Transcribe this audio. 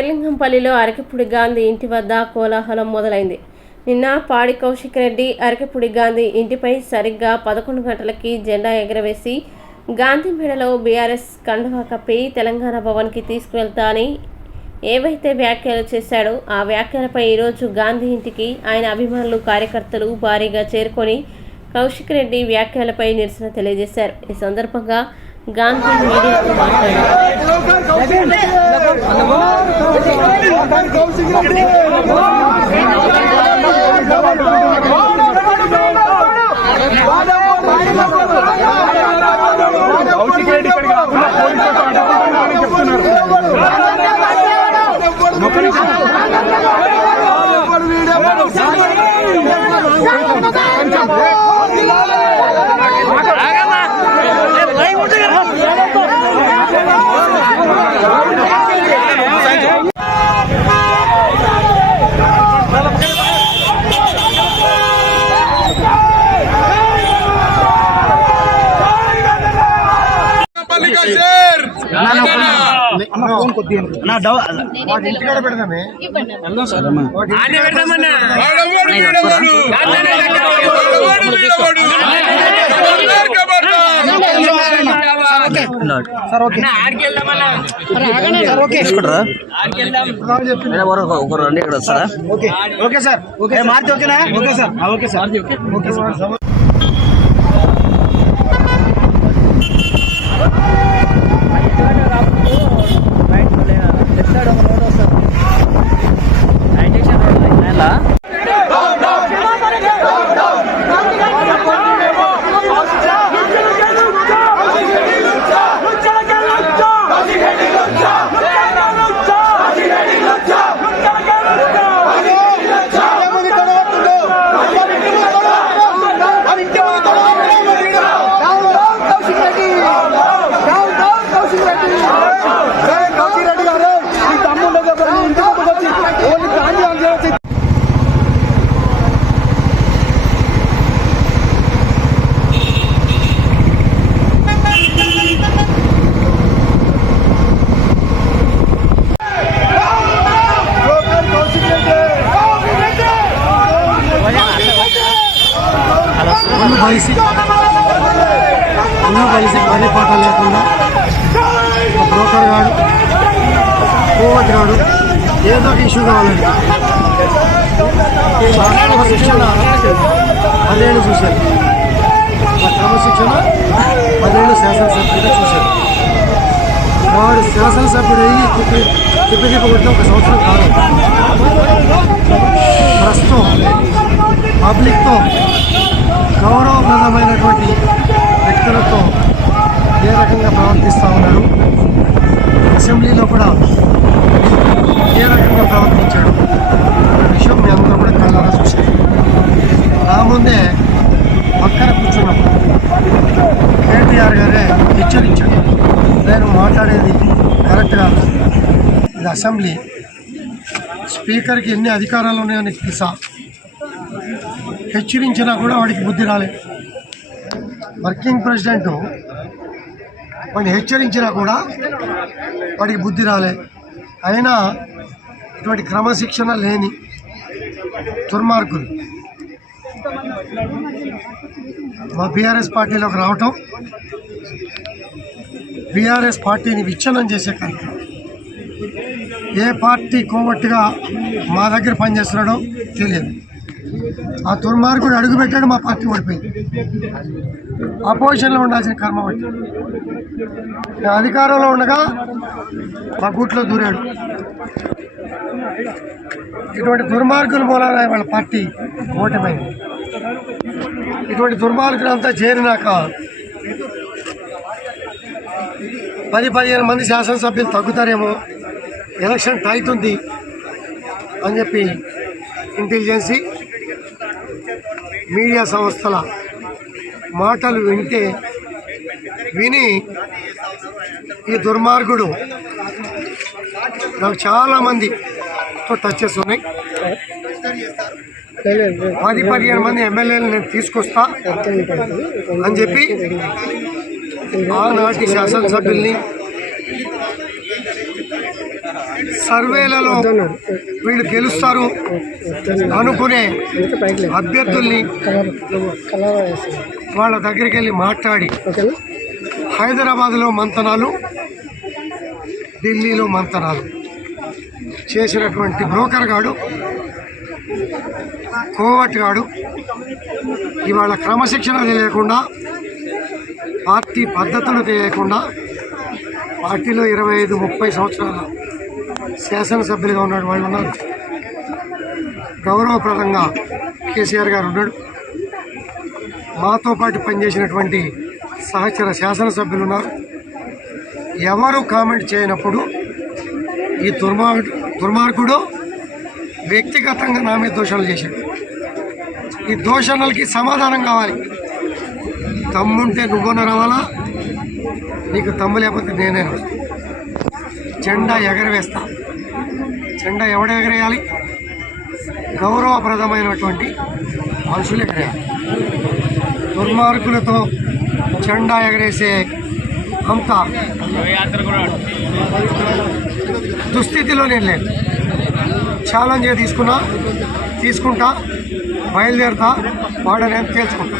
తాడేపల్లిలో అరకిపుడి గాంధీ ఇంటి వద్ద కోలాహలం మొదలైంది. నిన్న పాడి కౌశిక్ రెడ్డి అరకిపుడి గాంధీ ఇంటిపై సరిగ్గా పదకొండు గంటలకి జెండా ఎగరవేసి గాంధీ మేడలో బీఆర్ఎస్ కండువా కప్పి తెలంగాణ భవన్కి తీసుకువెళ్తా అని ఏవైతే వ్యాఖ్యలు చేశాడో ఆ వ్యాఖ్యలపై ఈరోజు గాంధీ ఇంటికి ఆయన అభిమానులు కార్యకర్తలు భారీగా చేరుకొని కౌశిక్ రెడ్డి వ్యాఖ్యలపై నిరసన తెలియజేశారు. ఈ సందర్భంగా గాంధీ మీడియాతో మాట్లాడారు కౌశిక్ రెడ్డి ఇక్కడికి రాకుండా పోలీసులతో అడ్డుకోవాలని చెప్తున్నారు ఒక రెండు ఇక్కడ వస్తారా ఓకే సార్ ఓకే మార్చి ఓకేనా okay sir okay sir okay sir అందరూ కలిసి అందరూ కలిసి పని పాట లేకుండా ఒక బ్రోకర్ గాడు కోవతి గాడు ఏదో ఒక ఇష్యూ కావాలండి ఆ క్రమశిక్షణ పదేళ్ళు చూశారు ఆ క్రమశిక్షణ పదేళ్ళు శాసనసభ్యుడిగా చూశారు వాడు శాసనసభ్యుడు అయ్యి తిప్పి తిప్పి తిప్పి కొట్టిన ఒక సంవత్సరం కాదు ప్రస్తుతం పబ్లిక్తో గౌరవప్రదమైనటువంటి వ్యక్తులతో ఏ రకంగా ప్రవర్తిస్తూ ఉన్నారు? అసెంబ్లీలో కూడా ఏ రకంగా ప్రవర్తించాడు? అనే విషయం మీ అందరూ కూడా కళ్ళారా చూశారు. నా ముందే పక్కన కూర్చున్నప్పుడు కేటీఆర్ గారే హెచ్చరించాడు నేను మాట్లాడేది కరెక్ట్ కాదు. ఇది అసెంబ్లీ. స్పీకర్కి ఎన్ని అధికారాలు ఉన్నాయో నీకు తెలుసా? హెచ్చరించినా కూడా వాడికి బుద్ధి రాలేదు. వర్కింగ్ ప్రెసిడెంట్ వాడిని హెచ్చరించినా కూడా వాడికి బుద్ధి రాలే అయినా ఇటువంటి క్రమశిక్షణ లేని దుర్మార్గులు మా బీఆర్ఎస్ పార్టీలోకి రావటం బీఆర్ఎస్ పార్టీని విచ్ఛిన్నం చేసే కార్యక్రమం. ఏ పార్టీ కోవట్టుగా మా దగ్గర పనిచేస్తున్నాడో తెలియదు. ఆ దుర్మార్గుడు అడుగు పెట్టాడు మా పార్టీ ఓడిపోయింది. అపోజిషన్లో ఉండాల్సిన కర్మ పట్టి అధికారంలో ఉండగా మా గూట్లో దూరాడు. ఇటువంటి దుర్మార్గుల మూలాన వాళ్ళ పార్టీ ఓటమైంది. ఇటువంటి దుర్మార్గులంతా చేరినాక పది పదిహేను మంది శాసనసభ్యులు తగ్గుతారేమో ఎలక్షన్ టైట్ ఉంది అని చెప్పి ఇంటెలిజెన్సీ మీడియా సంస్థల మాటలు వింటే విని ఈ దుర్మార్గుడు నాకు చాలామంది టచెస్ ఉన్నాయి పది పదిహేను మంది ఎమ్మెల్యేలు నేను తీసుకొస్తా అని చెప్పి ఆనాటి శాసనసభ్యుల్ని సర్వేలలో వీళ్ళు గెలుస్తారు అనుకునే అభ్యర్థుల్ని వాళ్ళ దగ్గరికి వెళ్ళి మాట్లాడి హైదరాబాద్లో మంతనాలు ఢిల్లీలో మంతనాలు చేసినటువంటి బ్రోకర్ గాడు కోవట్ గాడు ఇవాళ క్రమశిక్షణ తెలియకుండా పార్టీ పద్ధతులు తెలియకుండా పార్టీలో ఇరవై ఐదు ముప్పై సంవత్సరాలు శాసనసభ్యులుగా ఉన్నాడు వాళ్ళు ఉన్నారు గౌరవప్రదంగా కేసీఆర్ గారు ఉన్నాడు. మాతో పాటు పనిచేసినటువంటి సహచర శాసనసభ్యులు ఉన్నారు. ఎవరు కామెంట్ చేయనప్పుడు ఈ దుర్మార్ దుర్మార్గుడు వ్యక్తిగతంగా నా మీద దోషాలు చేశాడు. ఈ దోషణలకి సమాధానం కావాలి. తమ్ముంటే నువ్వున రావాలా? నీకు తమ్ము లేకపోతే నేనే జెండా ఎగరవేస్తా. జెండా ఎవడ ఎగరేయాలి? గౌరవప్రదమైనటువంటి మనుషులు ఎగరేయాలి. దుర్మార్గులతో జెండా ఎగరేసే అంత దుస్థితిలో నేను లేను. ఛాలెంజ్ తీసుకున్నా తీసుకుంటా బయలుదేరుతా వాడని తేల్చుకుంటా.